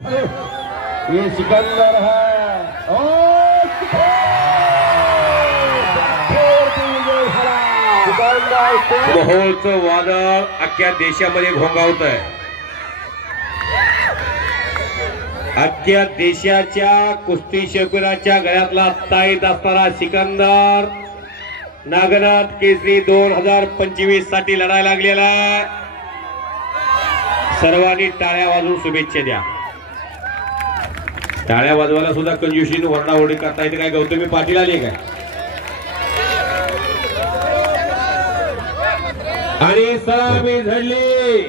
ये सिकंदर है मोहोळचं वादळ अख्ख्या देशामध्ये घोंगावत आहे। अख्ख्या देशाच्या कुस्ती शौकीनाच्या गळ्यातला ताईत असणारा सिकंदर नागनाथ केसरी 2025 साठी लढायला लागलेला। सर्वांनी टाळ्या वाजवून शुभेच्छा द्या। टाळ्या वाजवायला सुद्धा कंजूशीने वरडावरडी करता येते काय? गौतमी पाटील आले काय? आणि सलामी झडली,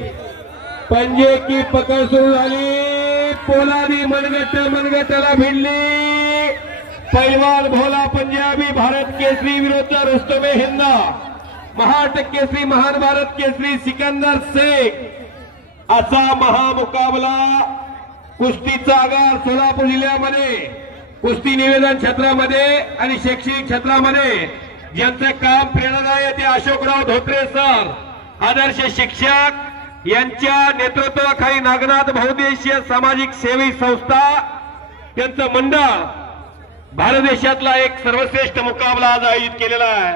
पंजे की पकड सुरू झाली, पोलादी मनगटाला भिडली। पैलवान भोला पंजाबी भारत केसरी विरुद्ध रुस्तमे हिंद महाराष्ट्र केसरी महान भारत केसरी सिकंदर शेख असा महामुकाबला कुस्तीचा आगार सोलापूर जिल्ह्यामध्ये कुस्ती निवेदन क्षेत्रामध्ये आणि शैक्षणिक क्षेत्रामध्ये ज्यांचं काम प्रेरणादायी आहे ते अशोकराव धोत्रे सर आदर्श शिक्षक यांच्या नेतृत्वाखाली नागनाथ बहुउद्देशीय सामाजिक सेवी संस्था त्यांचं मंडळ भारत देशातला एक सर्वश्रेष्ठ मुकाबला आज आयोजित केलेला आहे।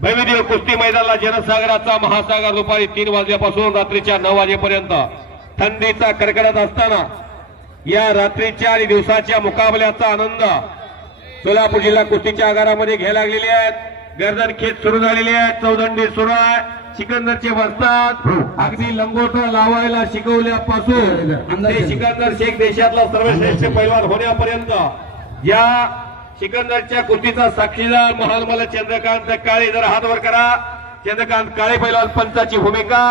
भव्य कुस्ती मैदानाला जनसागराचा महासागर दुपारी 3 वाजल्यापासून रात्रीच्या 9 वाजेपर्यंत थंडीचा कडकडत असताना या रात्रीच्या आणि दिवसाच्या मुकाबल्याचा आनंद सोलापूर जिल्हा कुस्तीच्या आगारामध्ये घ्यायला लागलेले आहेत। गर्दन खेच सुरू झालेले आहेत, चौदंडी सुरू आहे। सिकंदरचे वस्ताद अगदी लंगोटं लावायला शिकवल्यापासून ते सिकंदर शेख देशातला सर्वश्रेष्ठ पैलवान होण्यापर्यंत या सिकंदरच्या कुस्तीचा साक्षीदार महानमल चंद्रकांत काळे, जरा हात वर करा। चंद्रकांत काळे पैलवान पंचाची भूमिका।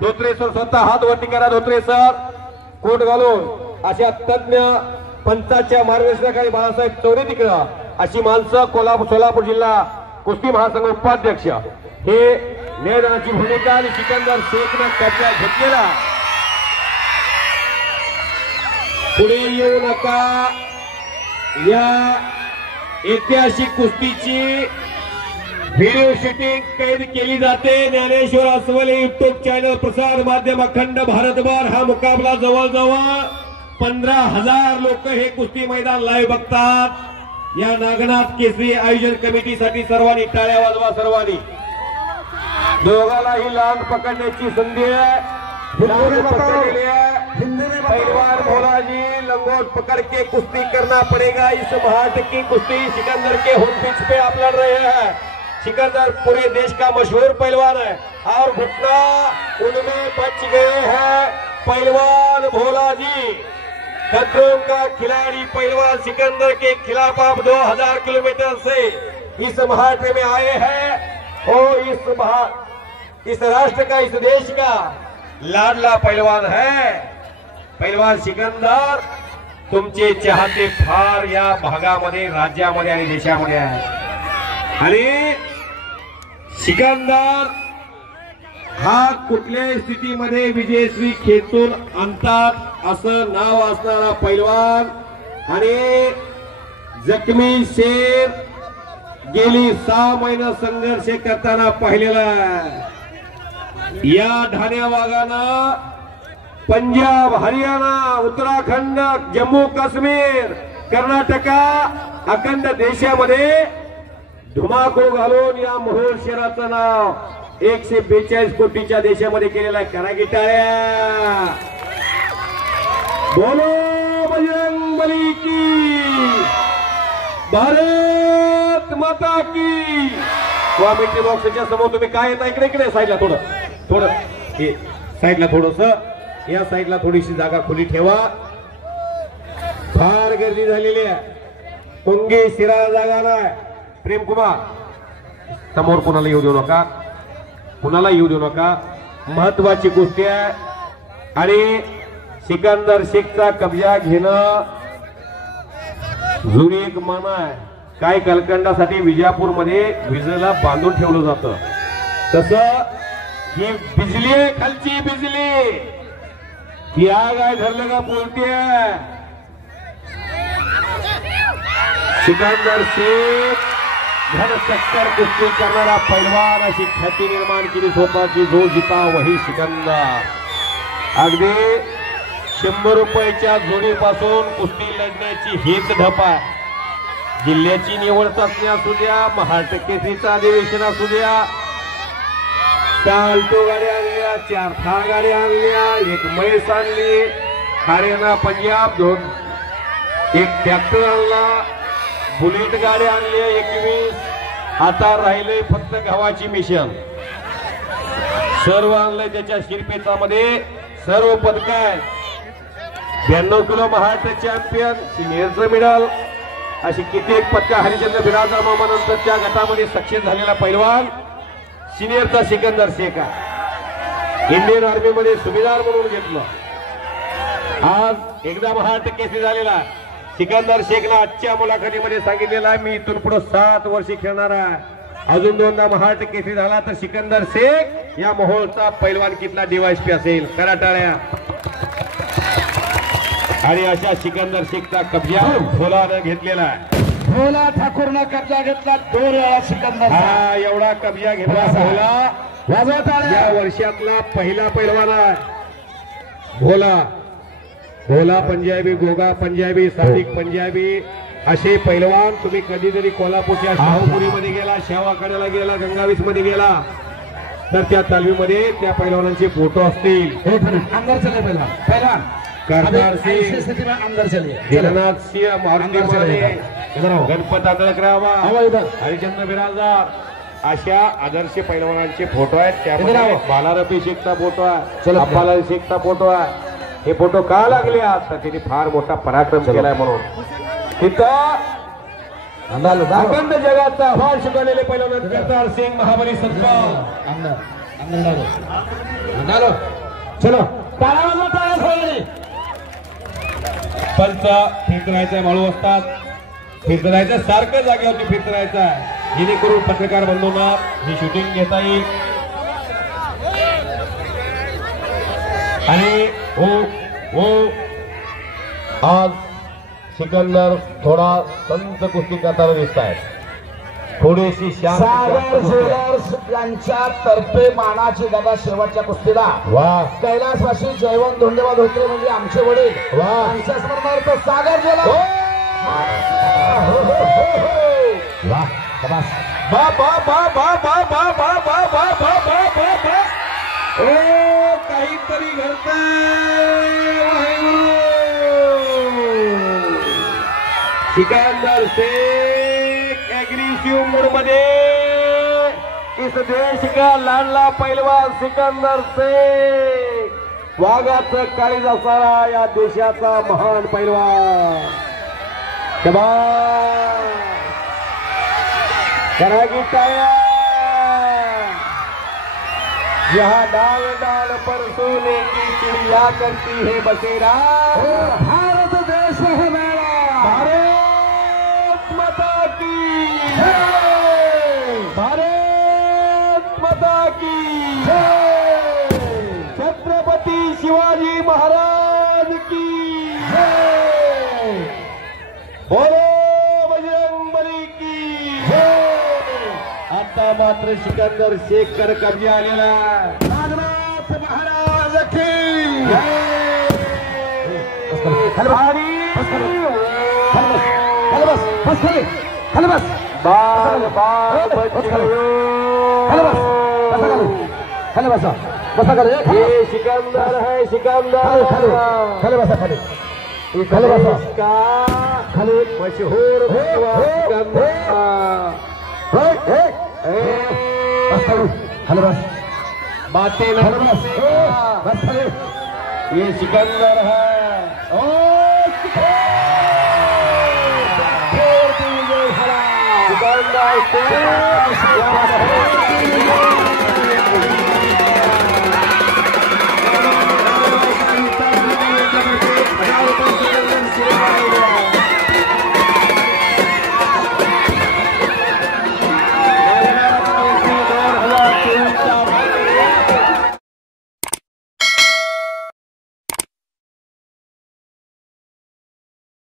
धोत्रे सर स्वतः हात वरती करा। धोत्रे सर कोट घालून अशा तज्ञ पंचाच्या मार्गदर्शनाखाली बाळासाहेब चौरे तिकडं अशी माणसं सोलापूर जिल्हा कुस्ती महासंघ उपाध्यक्ष हे निवेदनाची भूमिका आणि सिकंदर शेखनं कब्जा घेतलेला। पुढे येऊ नका, या ऐतिहासिक कुस्तीची व्हिडिओ शूटिंग कैद केली जाते। ज्ञानेश्वर अस्वले युट्यूब चॅनल प्रसार माध्यम अखंड भारतभर हा मुकाबला जवळजवळ 15,000 लोक हे कुस्ती मैदान लाईव्ह बघतात। या नागनाथ केसरी आयोजन कमिटीसाठी सर्वांनी टाळ्या वाजवा। सर्वांनी दोघांनाही लांब पकडण्याची संधी आहे। पैलवान भोलाजी लंगोट पकड़ के कुश्ती करना पड़ेगा। इस महाराष्ट्र की कुश्ती सिकंदर के होम पिच पे आप लड़ रहे हैं। सिकंदर पूरे देश का मशहूर पहलवान है और घुटना उनमें बच गए हैं। पहलवान भोलाजी खतरों का खिलाड़ी पहलवान सिकंदर के खिलाफ आप 2000 किलोमीटर से इस महाराष्ट्र में आए हैं और इस राष्ट्र का, इस देश का लाडला पहलवान है। पहलवान सिकंदर तुमचे चाहते फार या भागामध्ये, राज्यामध्ये आणि देशामध्ये आहे। आणि सिकंदर हा कुठल्याही स्थितीमध्ये विजयश्री खेचून आणतात असं नाव असणारा पैलवान आणि जखमी शेर गेली 6 महिने संघर्ष करताना पाहिलेला आहे। या ढाण्या वाघानं पंजाब, हरियाणा, उत्तराखंड, जम्मू काश्मीर, कर्नाटका अखंड देशामध्ये धुमाकूळ घालून या मोहोळ शहराचं नाव 142 कोटीच्या देशामध्ये केलेला आहे। करा की टाळ्या, बोलो बजरंगबली की, भारत माता की। कॉमेंट्री बॉक्सच्या समोर तुम्ही काय येता? इकडे साईडला थोडं साईडला थोडस, या साईडला थोडीशी जागा खुली ठेवा। फार गर्दी झालेली आहे, पुंगी शिरा जागा नाही। प्रेम कुमार समोर कुणाला येऊ देऊ नका, कुणाला येऊ देऊ नका। महत्वाची गोष्ट आहे आणि सिकंदर शेखचा कब्जा घेणं जुनी एक मान आहे। काही कालखंडासाठी विजापूरमध्ये विजेला बांधून ठेवलं जातं, तसं ही बिजली आहे, खालची बिजली ती आग आहे, धरलं का बोलते। सिकंदर शेख धनचक्कर कुस्ती करणारा पैलवान अशी ख्याती निर्माण केली स्वतःची। जो जिता वही सिकंदर। अगदी 100 रुपयाच्या जोडीपासून कुस्ती लढण्याची हीच धप आहे. जिल्ह्याची निवड चाचणी असू द्या, महाराष्ट्र केसरीचं अधिवेशन असू द्या, 6 अल्टो गाड्या आणल्या, 4 थार गाड्या आणल्या, 1 म्हैस आणली, हरियाणा पंजाब 2, 1 ट्रॅक्टर आणला, बुलेट गाड्या आणल्या 21. आता राहिले फक्त गव्हाची मिशन. सर्व आणलंय त्याच्या शिरपेचामध्ये. सर्व पदक आहे. 92 किलो महाराष्ट्र चॅम्पियन, सिनियरचं मेडल, अशी कित्येक पदक. हरिचंद्र बिराजदार मामानंतरच्या गटामध्ये सक्सेस झालेला पैलवान सिनियरचा सिकंदर शेख आहे. इंडियन आर्मीमध्ये सुभेदार म्हणून घेतलं. आज एकदा महाराष्ट्र केसरी झालेला सिकंदर शेखला आजच्या मुलाखतीमध्ये सांगितलेला आहे, मी इथून पुढे 7 वर्षे खेळणार आहे. अजून 2दा महाराष्ट्र केसरी झाला तर सिकंदर शेख या मोहोळचा पैलवान कितला डीवायसपी असेल. करा टाळ्या. आणि अशा सिकंदर शेखचा कब्जा भोलानं घेतलेला आहे. भोला ठाकूरनं कब्जा घेतला 2 वेळा सिकंदर. हा एवढा कब्जा घेतला भोला. या वर्षातला पहिला पैलवान आहे भोला. भोला पंजाबी, गोगा पंजाबी, सादिक पंजाबी असे पैलवान तुम्ही कधीतरी कोल्हापूरच्या शाहूपुरीमध्ये गेला, शेवाकड्याला गेला, गंगावीस मध्ये गेला तर त्या तालमीमध्ये त्या पैलवानांचे फोटो असतील. अंदर चले पैलवान करणार सिंह, अंदर चले, दिलनाथ सिंह, मारुती माने, गणपत आदळकराव, हरिचंद्र बिराजदार अशा आदर्श पैलवानांचे फोटो आहेत. त्यामध्ये बालारफी शेखचा फोटो आहे, अब्बाला शेखचा फोटो आहे. हे फोटो का लागले आज तर त्यांनी फार मोठा पराक्रम केलाय म्हणून. तिथं अखंड जगाचा आव्हान शिकवलेले पैलवान करतार सिंग महाबली सरकार. चलो पंच फिरत राहायचंय, माळू असतात फिरत राहायचं, सारखं जागेवरती फिरत राहायचं आहे जेणेकरून पत्रकार बंधूंना ही शूटिंग घेता येईल. आणि आज सिकंदर थोडा संत कुस्ती करताना दिसत आहे. थोडीशी सागर ज्वेलर्स यांच्या तर्फे मानाची दादा शेवटच्या कुस्तीला वा कैलासवासी जयवंत धोंडेबा धोत्रे म्हणजे आमचे वडील वा त्यांच्या स्मरणार्थ सागर ज्वेलर्स. वा बस बा बा बा बा बा बा बा बा बा बा बा बा बा. ओ काहीतरी घडतंय. सिकंदर शेख एग्रेसिव्ह मूड मध्ये. इस देश का लाडला पैलवान सिकंदर शेख, वाघाचं काळीज असणारा या देशाचा महान पैलवान. करा की टाळ्या. यहाँ डाल डाल पर सोने की चिड़िया करती है बसेरा. भारत देश है मेरा. भारत माता की जय. भारत माता की जय. छत्रपती शिवाजी महाराज की जय. बोलो बजरंगबली की जय. आता मात्र सिकंदर शेख कर कब्जा आलेला. नागनाथ महाराज की जय. बाल बाल ये सिकंदर है. सिकंदर इसका मशहूर बातें ये सिकंदर है. सिकंदर